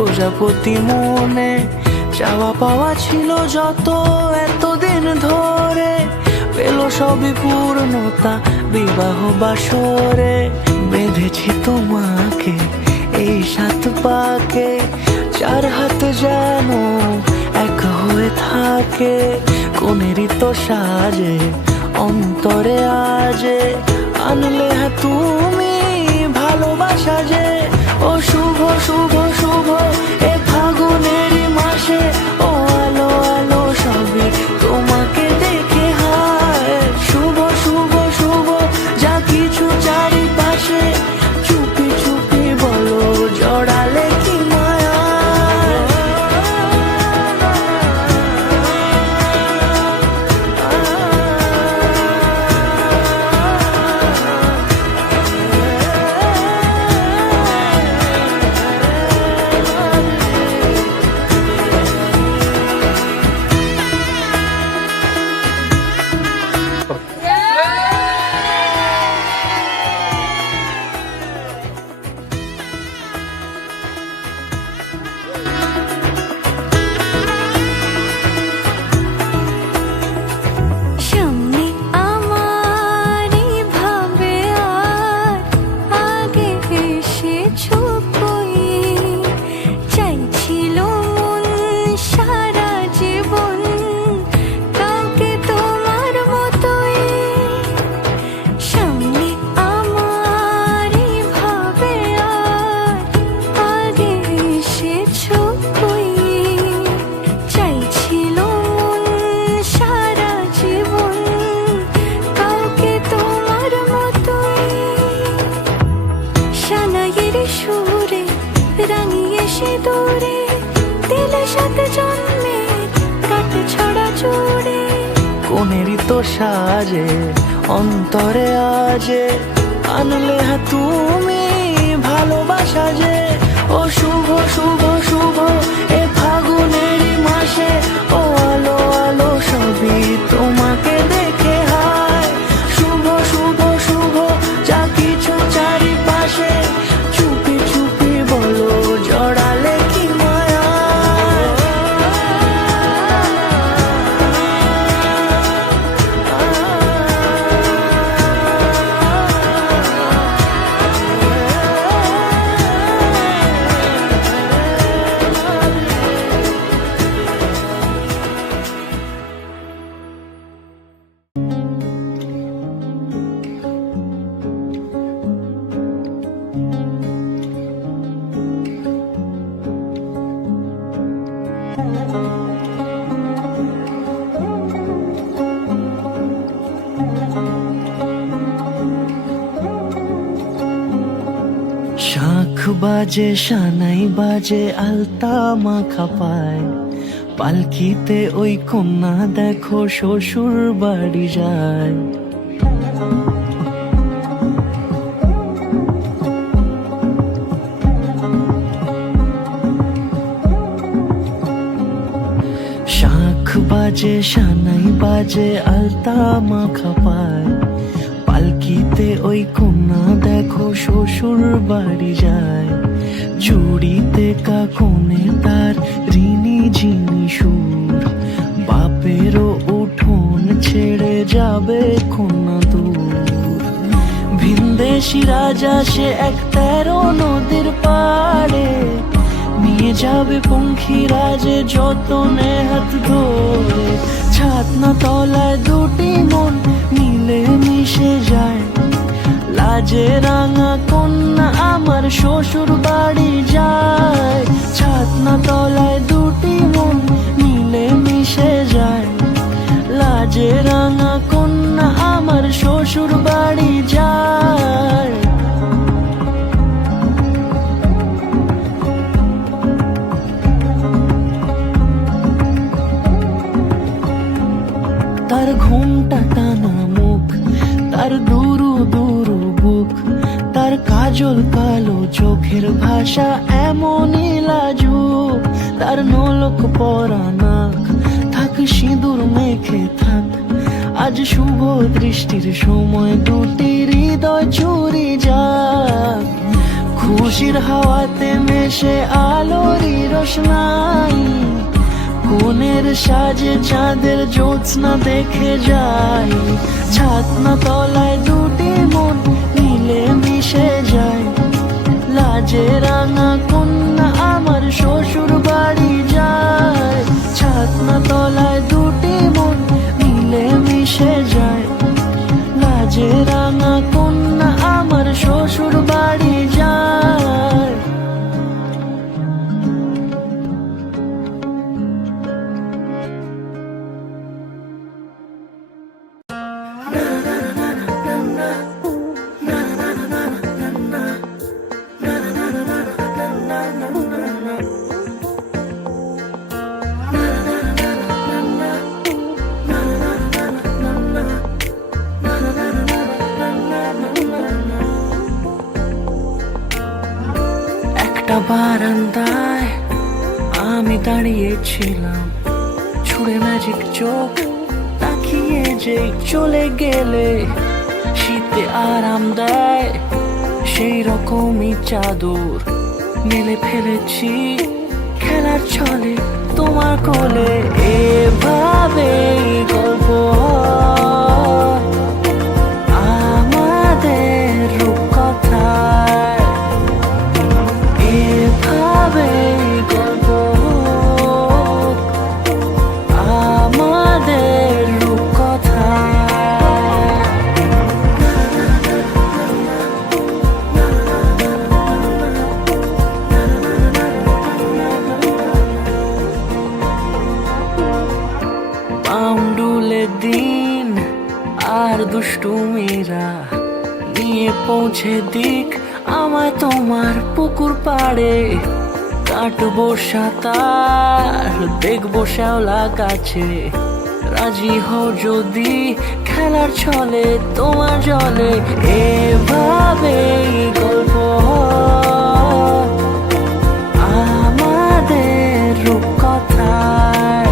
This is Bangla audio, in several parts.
প্রজাপতি মনে চাওয়া পাওয়া ছিল যত এতদিন ধরে, পেল সবই পূর্ণতা বিবাহ বাসরে। বেঁধেছি তোমাকে এই 7 পাকে, 4 হাত যেন এক হয়ে থাকে। কোনেরই তো সাজে অন্তরে আজে, আনলে হ্যাঁ তুমি ভালোবাসা যে। ও শুভ শুভ শুভ এ ফাগুনেরই মাসে, ও আলো আলো সবে তোমাকে দেখে হায়। শুভ শুভ শুভ যা কিছু চারিপাশে, চুপি চুপি বলো জড়ালে কি মায়া। কোনেরই তো সাজে অন্তরে আজে, আনলে হ্যাঁ তুমি ভালোবাসা যে। ও শুভ শুভ শুভ এ ফাগুনেরই মাসে, ও আলো আলো সবই তোমাকে দেখে হায়। শুভ শুভ শুভ যা কিছু চারিপাশে, চুপি চুপি বলো জড়ালে কি মায়া। শাঁখ বাজে সানাই বাজে আলতা মাখা পায়, পালকিতে ওই কন্যা দেখো শ্বশুর বাড়ি যায়। শাঁখ বাজে সানাই বাজে আলতা মাখা পায়, পালকিতে ওই কন্যা দেখো শ্বশুর বাড়ি যায়। জুড়িতে কাকনে তার ঋণী ঝিনি সুর, বাপেরও উঠোন ছেড়ে যাবে কন্যা দূর। ভিনদেশি রাজা সে 13 নদীর পাড়ে, নিয়ে যাবে পঙ্খী রাজে যতনে হাত ধরে। ছাতনা তলায় দুটি মন মিলে মিশে যায়, লাজে রাঙা কন্যা আমার শ্বশুর বাড়ি যায়। ছাতনা তলায় দুটি মন মিলে মিশে যায়, লাজে রাঙা কন্যা আমার শ্বশুর বাড়ি যায়। তার ঘুমটা টানা মুখ, তার দুরু দুরু বুক, তার কাজল কালো চোখের ভাষা এমনই লাজুক। তার নোলক পরা নাক, থাক সিঁদুর মেখে থাক। আজ শুভ দৃষ্টির সময় দুটি হৃদয় চুরি যাক। খুশির হাওয়াতে মেশে আলোরই রোশনাই, কোণের সাজে চাঁদের জ্যোৎস্না দেখে যাই, ছাতনা তলায় দুটি মন মিলে মিশে যায়, লাজে রাঙা কন্যা আমার শ্বশুর বাড়ি যায়, ছাতনা তলায় দুটি মন মিলে মিশে যায়, লাজে রাঙা কন্যা আমার শ্বশুর বাড়ি যায়। একটা বারান্দায় আমি দাঁড়িয়েছিলাম, ছুঁড়ে ম্যাজিক চোখ তাকিয়ে যে চলে গেলে, শীতে আরাম দেয় সেই রকমই চাদর মেলে ফেলেছি খেলার ছলে তোমার কোলে, এভাবে গল্প হয় আমাদের রূপকথায়, এভাবে গল্প হোক আমাদের রূপকথায়। পাউন্ডুলে দিন আর দুষ্টুমিরা নিয়ে পৌঁছে দিক আমায় তোমার পুকুর পাড়ে, কাটবো সাঁতার দেখবো শ্যাওলা গাছে, রাজি হও যদি খেলার ছলে তোমার জলে, এভাবেই গল্প হয় আমাদের রূপকথায়,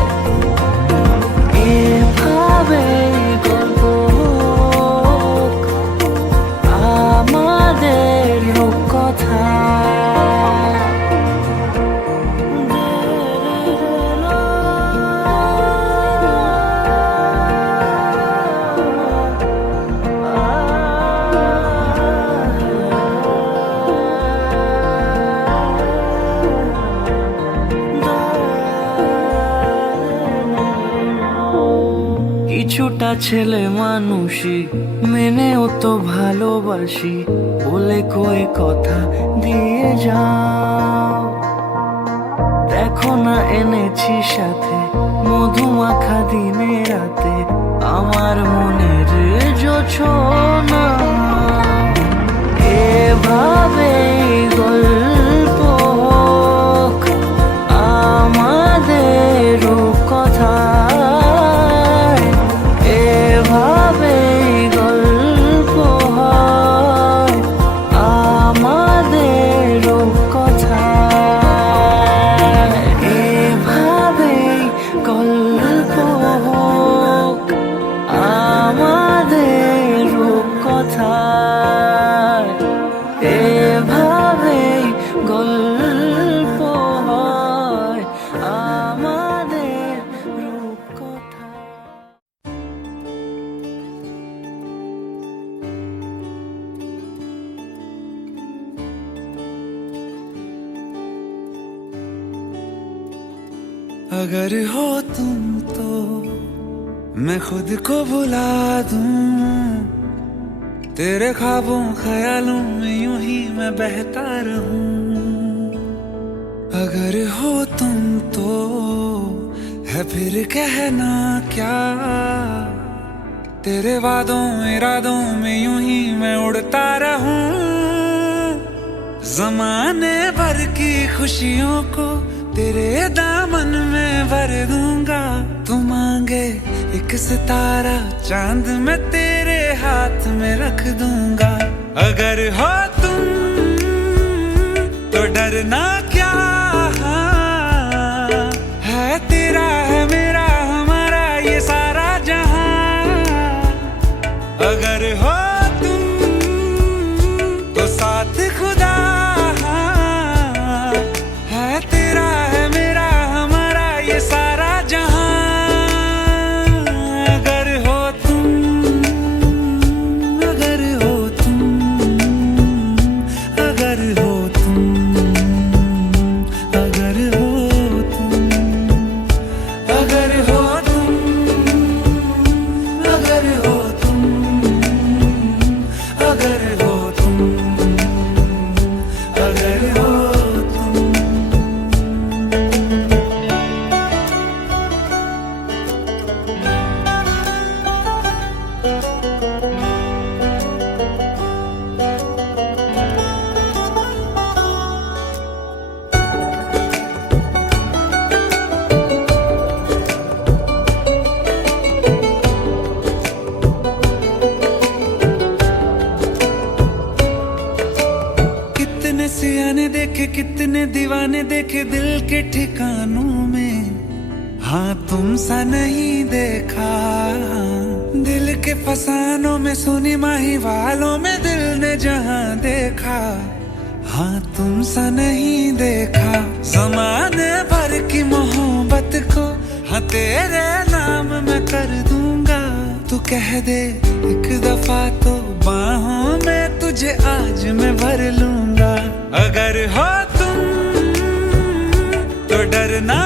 এভাবেই গল্প হোক আমাদের রূপকথায়। কিছুটা ছেলে মানুষই মেনেও তো ভালোবাসি, বলে কয়ে কথা দিয়ে যাও, দেখো না এনেছি সাথে মধুমাখা দিনে রাতে আমার মনের জোছনা, এভাবেই গল্প হোক আমাদের রূপকথায়, এভাবেই গল্প হয় আমাদের রূপকথায়, এভাবেই গল্প হোক আমাদের রূপকথায়, এভাবেই গল্প হয় আমাদের রূপকথায়। अगर हो तुम तो मैं खुद को भुला दूं, तेरे ख्वाबों ख्यालों में यूं ही मैं बहता रहूं। अगर हो तुम तो है फिर कहना क्या, तेरे वादों इरादों में यूं ही मैं उड़ता रहूं। जमाने भर की खुशियों को तेरे दामन में भर दूंगा, तू मांगे एक सितारा चांद मैं तेरे हाथ में रख दूंगा। अगर हो तुम तो डरना क्या, है तेरा है मेरा हमारा ये सारा जहां। अगर हो तुम तो साथ खुदा देखे कितने दीवाने देखे दिल के ठिकानों में, हाँ तुम सा नहीं देखा। दिल के फसानों में सुनी माही वालों में दिल ने जहां देखा, हाँ तुम सा नहीं देखा। ज़माने भर की मोहब्बत को हाँ तेरे नाम मैं कर दूंगा। तू कह दे एक दफा तो बाहों में तुझे आज मैं भर लूंगा। अगर हो तुम तो डरना